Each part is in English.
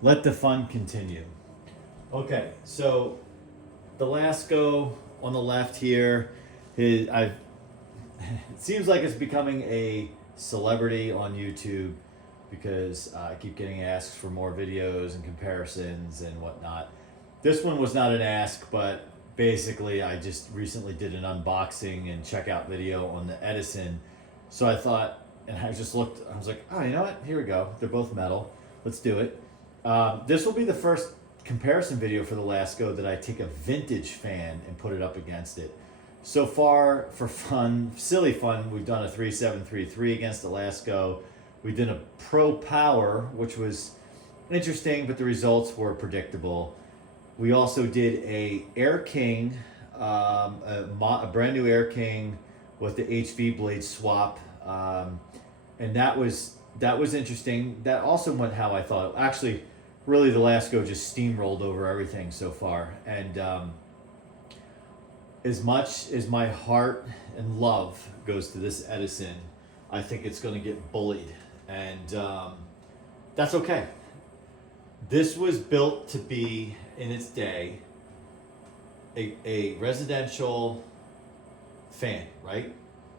Let the fun continue. Okay, so the Lasko on the left here, it seems like it's becoming a celebrity on YouTube because I keep getting asked for more videos and comparisons and whatnot. This one was not an ask, but basically I just recently did an unboxing and checkout video on the Edison. So I thought, and I just looked, I was like, oh, you know what? Here we go. They're both metal. Let's do it. This will be the first comparison video for the Lasko that I take a vintage fan and put it up against it. So far, for fun, silly fun, we've done a 3733 against the Lasko. We did a Pro Power, which was interesting, but the results were predictable. We also did a Air King, a brand new Air King with the HV blade swap, and that was interesting. That also went how I thought. Actually, really, the Lasko just steamrolled over everything so far. And as much as my heart and love goes to this Edison, I think it's going to get bullied, and that's okay. This was built to be, in its day, a residential fan, right?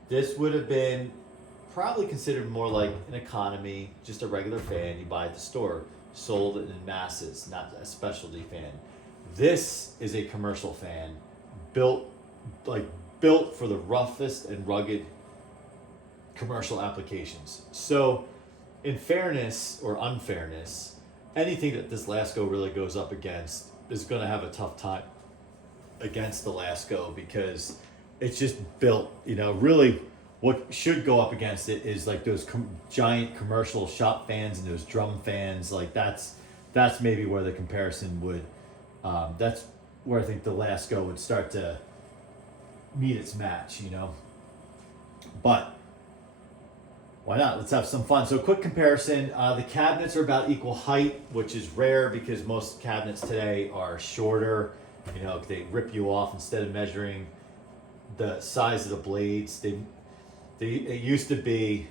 This would have been probably considered more like an economy, just a regular fan you buy at the store, sold in masses, not a specialty fan. This is a commercial fan, built for the roughest and rugged commercial applications. So, in fairness or unfairness, anything that this Lasko really goes up against is going to have a tough time against the Lasko because it's just built, really what should go up against it is like those giant commercial shop fans and those drum fans. Like that's maybe where the comparison would, that's where I think the Lasko would start to meet its match, But why not? Let's have some fun. So quick comparison. The cabinets are about equal height, which is rare because most cabinets today are shorter. They rip you off instead of measuring the size of the blades. It used to be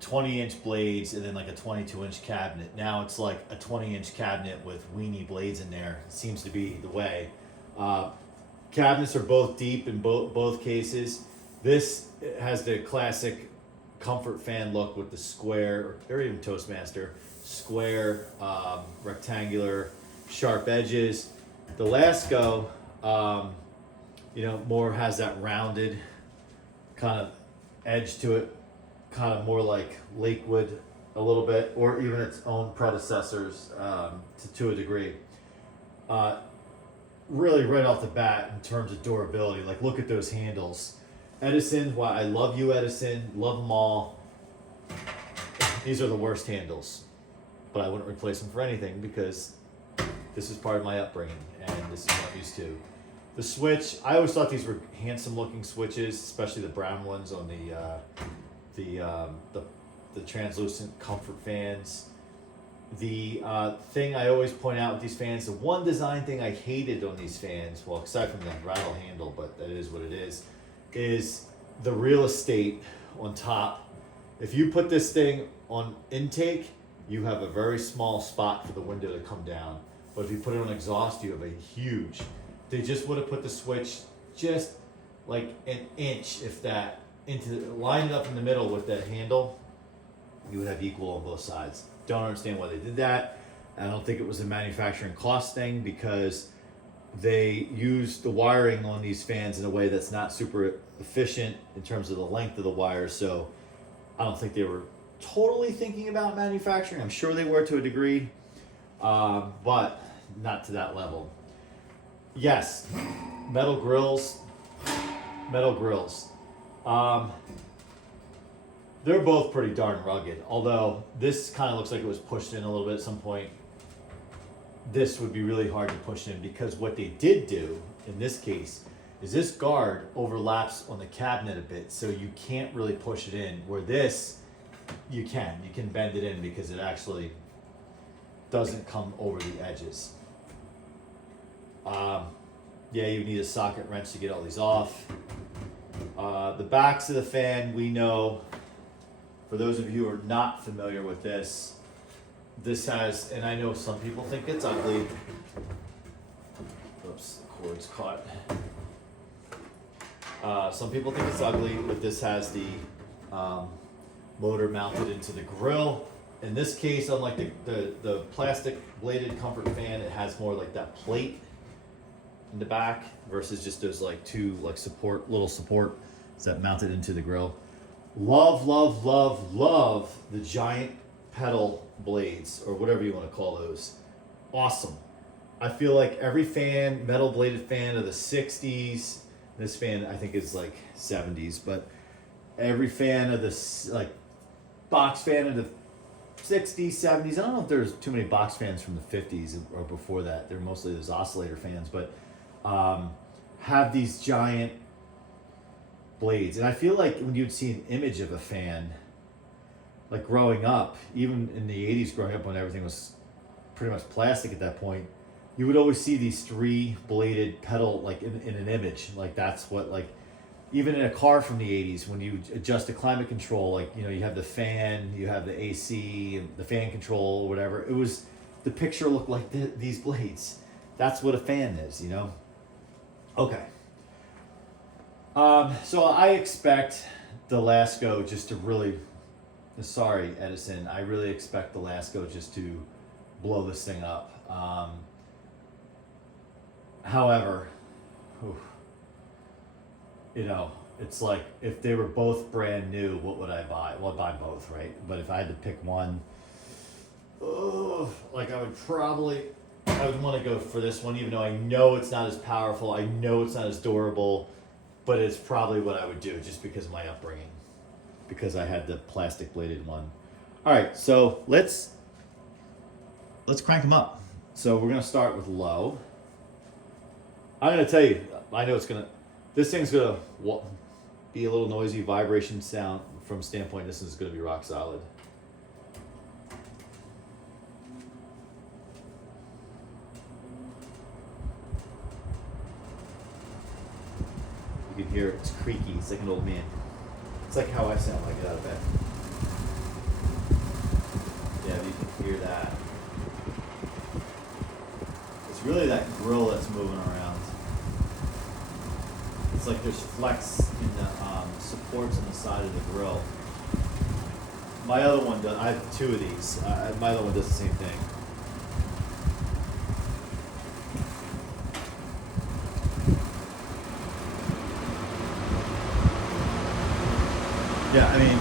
20-inch blades and then like a 22-inch cabinet. Now it's like a 20-inch cabinet with weenie blades in there. It seems to be the way. Cabinets are both deep in both cases. This has the classic comfort fan look with the square, or even Toastmaster, square, rectangular, sharp edges. The Lasko, more has that rounded kind of edge to it, kind of more like Lakewood a little bit, or even its own predecessors to a degree. Really right off the bat in terms of durability, like look at those handles. Edison, I love you, Edison, love them all. These are the worst handles, but I wouldn't replace them for anything because this is part of my upbringing and this is what I'm used to. The switch, I always thought these were handsome looking switches, especially the brown ones on the translucent comfort fans. The thing I always point out with these fans, the one design thing I hated on these fans, well, aside from the rattle handle, but that is what it is the real estate on top. If you put this thing on intake, you have a very small spot for the window to come down. But if you put it on exhaust, you have a huge. They just would have put the switch just like an inch, if that, line it up in the middle with that handle, you would have equal on both sides. Don't understand why they did that. I don't think it was a manufacturing cost thing because they use the wiring on these fans in a way that's not super efficient in terms of the length of the wires. So I don't think they were totally thinking about manufacturing. I'm sure they were to a degree, but not to that level. Yes, metal grills. They're both pretty darn rugged, although this kind of looks like it was pushed in a little bit at some point. This would be really hard to push in because what they did do in this case is this guard overlaps on the cabinet a bit, so you can't really push it in. Where this, you can bend it in because it actually doesn't come over the edges. You need a socket wrench to get all these off. The backs of the fan, we know, for those of you who are not familiar with this, this has, and I know some people think it's ugly. Oops, the cord's caught. Some people think it's ugly, but this has the motor mounted into the grill. In this case, unlike the plastic bladed comfort fan, it has more like that plate in the back versus just those like two like little support that mounted into the grill. Love, love, love, love the giant pedal blades, or whatever you want to call those. Awesome. I feel like every fan, metal bladed fan of the 60s, this fan I think is like 70s, but every fan of the like box fan of the 60s, 70s. I don't know if there's too many box fans from the 50s or before that. They're mostly those oscillator fans, but have these giant blades. And I feel like when you'd see an image of a fan, like growing up, even in the 80s, growing up when everything was pretty much plastic at that point, you would always see these 3-bladed pedal like in an image. Like that's what, like, even in a car from the 80s, when you adjust the climate control, like, you know, you have the fan, you have the AC, and the fan control, or whatever. It was, the picture looked like these blades. That's what a fan is, you know? Okay. So I expect the Lasko just to really, sorry, Edison, I really expect the Lasko just to blow this thing up. However, you know, it's like if they were both brand new, what would I buy? Well, I'd buy both, right? But if I had to pick one, like I would want to go for this one, even though I know it's not as powerful, I know it's not as durable, but it's probably what I would do just because of my upbringing, because I had the plastic bladed one. All right, so let's crank them up. So we're gonna start with low. I'm gonna tell you, I know this thing's gonna be a little noisy, vibration sound from standpoint. This is gonna be rock solid. You can hear it's creaky. It's like an old man. It's like how I sound when I get out of bed. Yeah, you can hear that. It's really that grill that's moving around. It's like there's flex in the supports on the side of the grill. My other one does. I have 2 of these. My other one does the same thing. Yeah, I mean,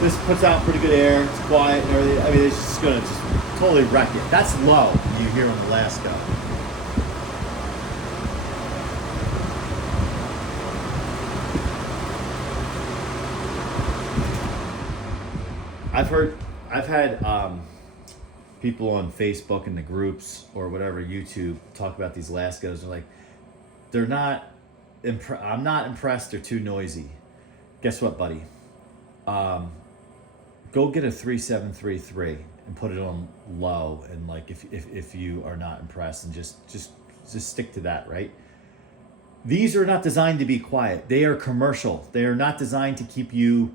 this puts out pretty good air. It's quiet and everything. I mean, it's just gonna totally wreck it. That's low. You hear on the Lasko. I've had people on Facebook in the groups or whatever, YouTube, talk about these Laskos. They're like, I'm not impressed. They're too noisy. Guess what, buddy? Go get a 3733 and put it on low. And like, if you are not impressed, and just stick to that, right? These are not designed to be quiet. They are commercial. They are not designed to keep you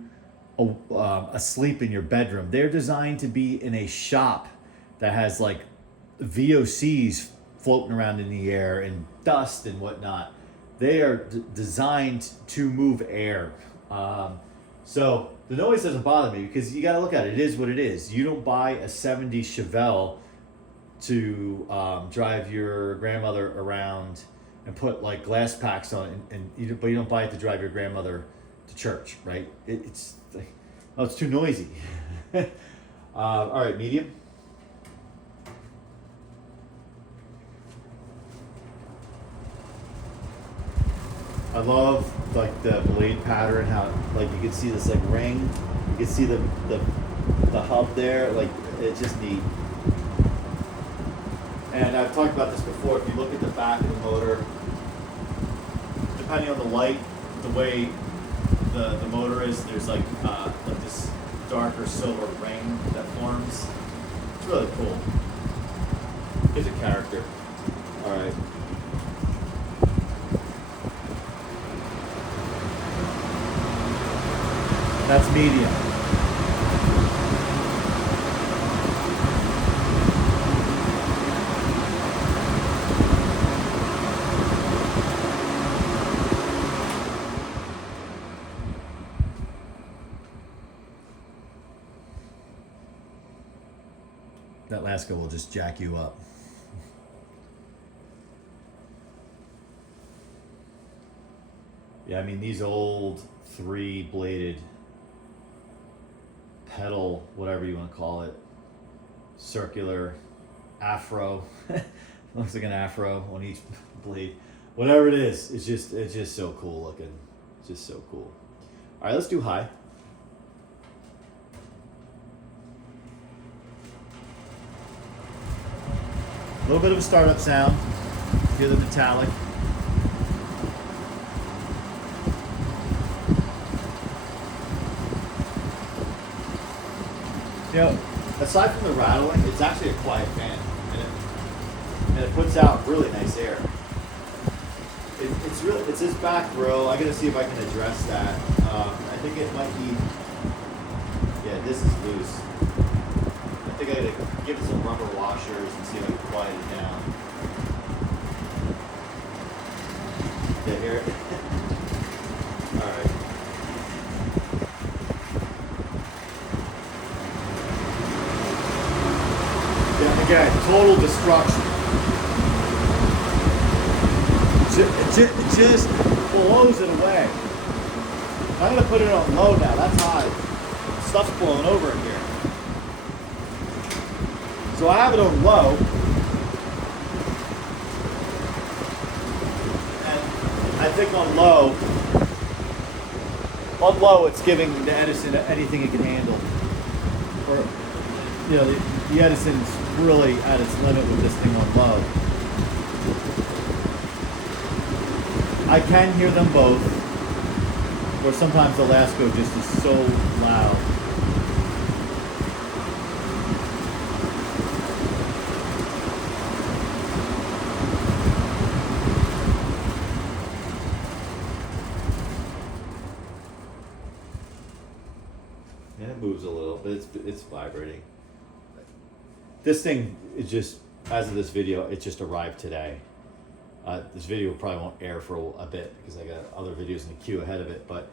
asleep in your bedroom. They're designed to be in a shop that has like VOCs floating around in the air and dust and whatnot. They are designed to move air. So the noise doesn't bother me, because you got to look at it. It is what it is. You don't buy a 70s Chevelle to drive your grandmother around and put like glass packs on it, but you don't buy it to drive your grandmother to church, right? It's too noisy. All right, medium. I love like the blade pattern, how like you can see this like ring, you can see the hub there, like it's just neat. And I've talked about this before. If you look at the back of the motor, depending on the light, the way the motor is, there's like this darker silver ring that forms. It's really cool. Gives it character. All right. That's medium. that Lasko will just jack you up. Yeah, I mean, these old 3-bladed pedal, whatever you want to call it, circular afro, looks like an afro on each blade, whatever it is, it's just so cool looking. It's just so cool. All right, let's do high. A little bit of a startup sound. Hear the metallic. You know, aside from the rattling, it's actually a quiet fan, and it puts out really nice air. It's this back row. I gotta see if I can address that. I think it might be. Yeah, this is loose. I think I gotta give it some rubber washers and see if I can quiet it down. Yeah, hear it? All right. Again, total destruction. It just blows it away. I'm going to put it on low now. That's high. Stuff's blowing over in here. So I have it on low. And I think on low it's giving the Edison anything it can handle. Or, you know, the Edison's really at its limit with this thing on low. I can hear them both, or sometimes the Lasko just is so loud. Yeah, it moves a little, but it's vibrating. This thing is just, as of this video, it just arrived today. This video probably won't air for a bit because I got other videos in the queue ahead of it, but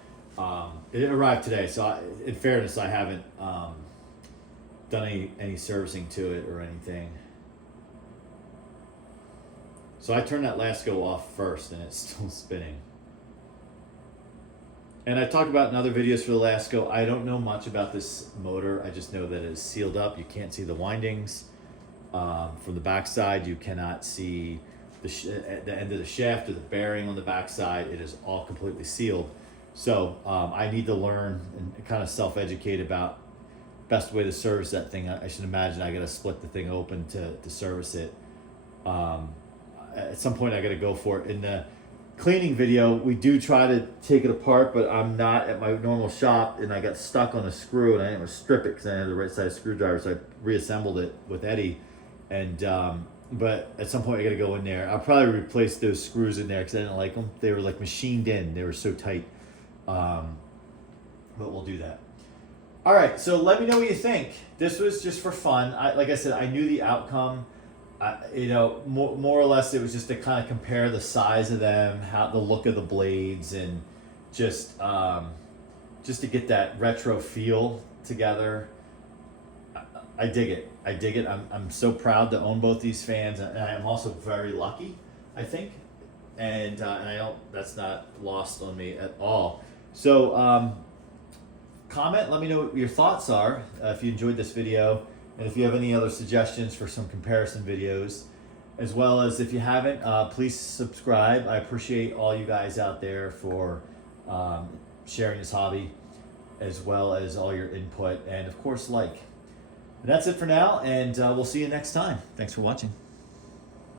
it arrived today. So in fairness, I haven't done any servicing to it or anything. So I turned that Lasko off first and it's still spinning. And I talked about in other videos for the Lasko, I don't know much about this motor. I just know that it is sealed up. You can't see the windings. From the backside, you cannot see the end of the shaft or the bearing on the backside. It is all completely sealed. So I need to learn and kind of self-educate about best way to service that thing. I should imagine I got to split the thing open to service it. At some point I got to go for it. In the cleaning video, we do try to take it apart, but I'm not at my normal shop and I got stuck on a screw and I didn't want to strip it because I had the right size screwdriver, so I reassembled it with Eddie. And but at some point I got to go in there. I'll probably replace those screws in there because I didn't like them. They were like machined in. They were so tight. But we'll do that. All right, so let me know what you think. This was just for fun. Like I said, I knew the outcome. You know, more or less, it was just to kind of compare the size of them, how the look of the blades, and just to get that retro feel together. I dig it. I dig it. I'm so proud to own both these fans, and I am also very lucky, I think, and I don't. That's not lost on me at all. So comment. Let me know what your thoughs are if you enjoyed this video. And if you have any other suggestions for some comparison videos, as well as if you haven't, please subscribe. I appreciate all you guys out there for sharing this hobby, as well as all your input, and of course, like. And that's it for now, and we'll see you next time. Thanks for watching.